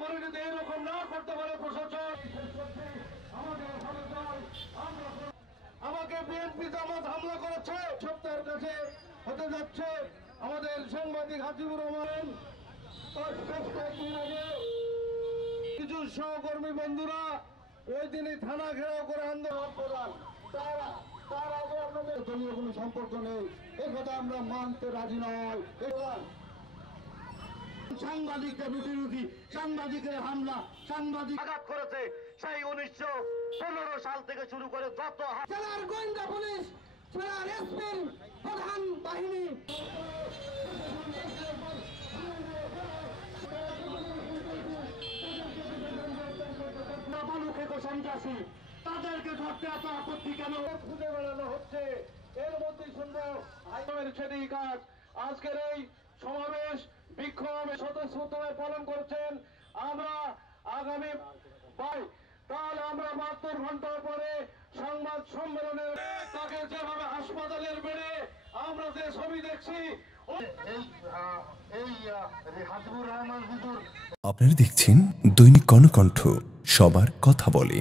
পরিণতি এরকম না করতে পারে প্রশাসন। আমাকে বিএনপি জামাত হামলা করেছে, সপ্তাহের কাছে হতে যাচ্ছে। আমাদের সাংবাদিক হাজিবুর রহমান কিছু সহকর্মী বন্ধুরা ওই দিনই থানা ঘেরাও করে আন্দোলন প্রদান, তার আগে আপনাদের দলীয় কোনো সম্পর্ক নেই, এ কথা আমরা মানতে রাজি নয়। সাংবাদিকদের বিরোধী, সাংবাদিকের হামলা, সাংবাদিক আঘাত করেছে সেই 1915 সাল থেকে শুরু করে যত জেলার গোয়েন্দা পুলিশ, জেলার এসপির প্রধান বাহিনী, সন্ত্রাসী, তাদেরকে ধরতে এত আপত্তি কেন? খুঁজে বেড়ানো হচ্ছে। এর মধ্যেই শুনবো হাইকমের সেদিক কাজ। আজকের এই সমাবেশ বিক্ষোভ স্বতঃস্ফূর্তভাবে পালন করছেন। আমরা আগামী তাহলে আমরা 72 ঘন্টা পরে সংবাদ সম্মেলনে তাকে যেভাবে হাসপাতালের বেড়ে আমরা যে ছবি দেখছি, আপনারা দেখছেন দৈনিক কর্ণকণ্ঠ, সবার কথা বলে।